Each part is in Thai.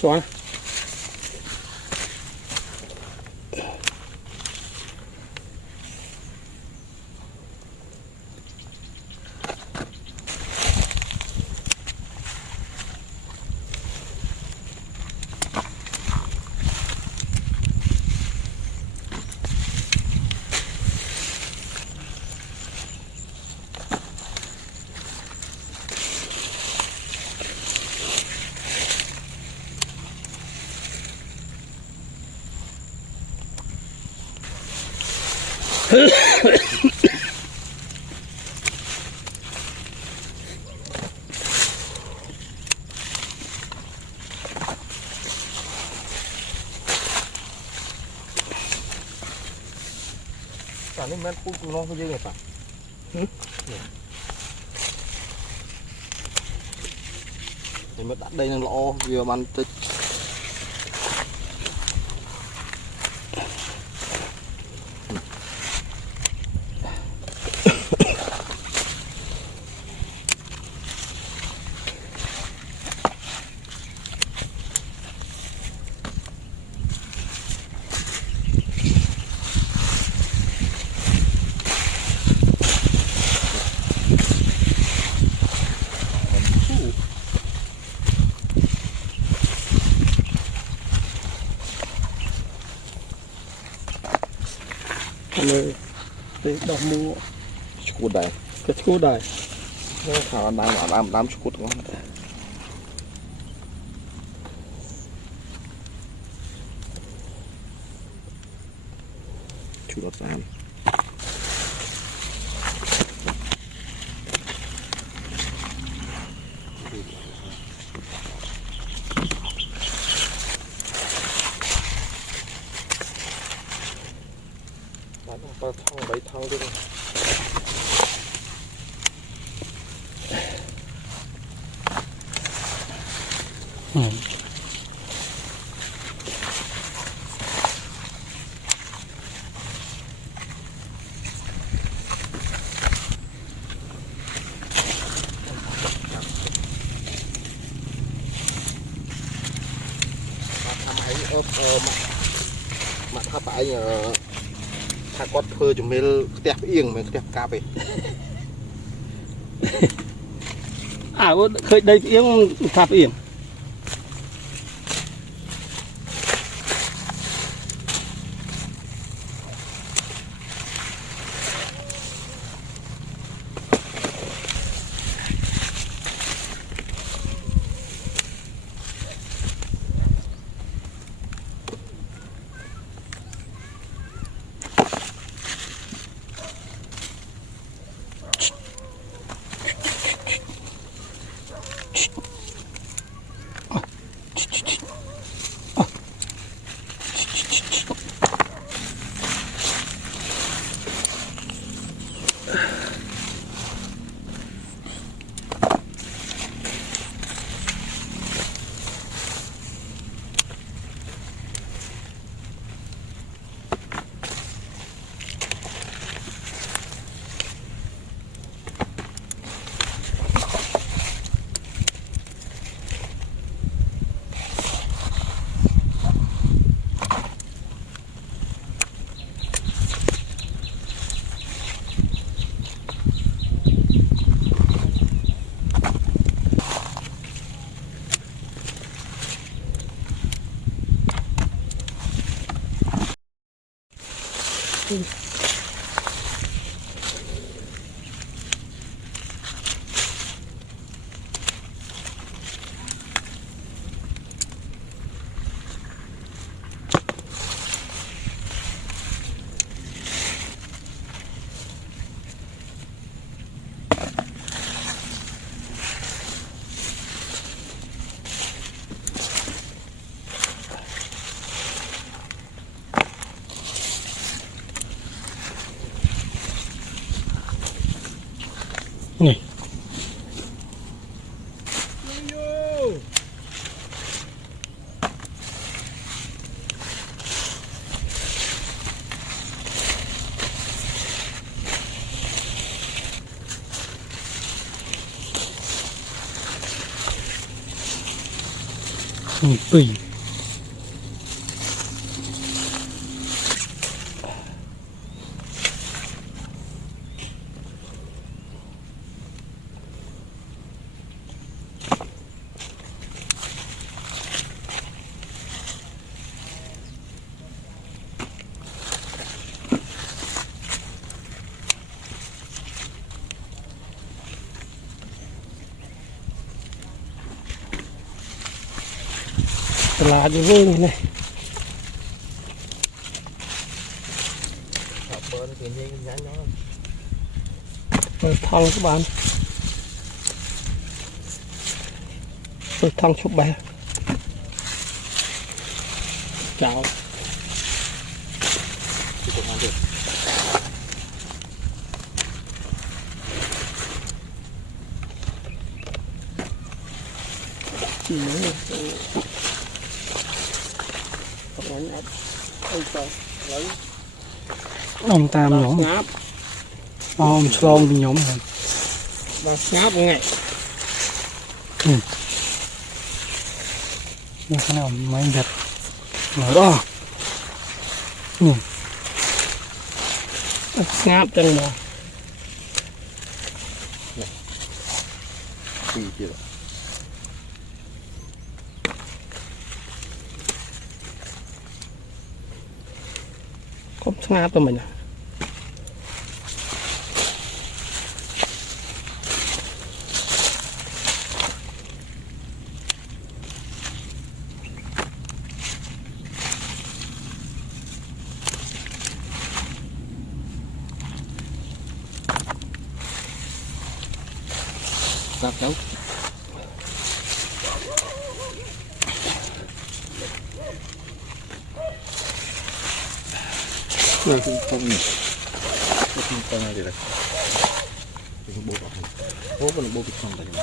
สวยตอนนี้มันพูดน้องเขาเยอะไงป่ะเห็นมันดัดได้ยังรอเดี๋ยวมันจะเลยตีดอกมูชุดใดกระชูได้ข่าวน้ำชุดก็ชุดละ3ต้องเปิดท่องใบท่องด้วยทำให้มาถ้าไปถ้ากดเพื่อจะมีเตียบเอียงเหมือนเตียบกาไปเคยได้เอียงทับเอียง นี่ปุยตลาดอยู่เว้ยนี่ Họ bơ nó thì nhanh nhắn nó เปิดทางทุกบ้านเปิดทางชุบใบเจ้า thì cũng ăn được น้ำตามหยอง ngáp อ๋อมชลองเป็นหยองครับ và ngáp ngay นี่ขนาดไม้แบบหน่อยอ้อนี่งับจังเลย tùy chưa ครบงับตัวมันนะCắt đâu Rồi cũng không nhỉ Không con này rồi Bố bỏ Bố còn bố bị không tại nhỉ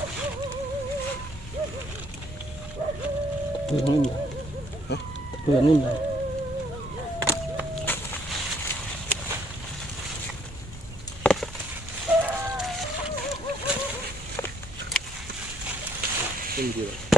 เปลือกนิ่มเลยเปลือกนิ่มเลย Tùy chưa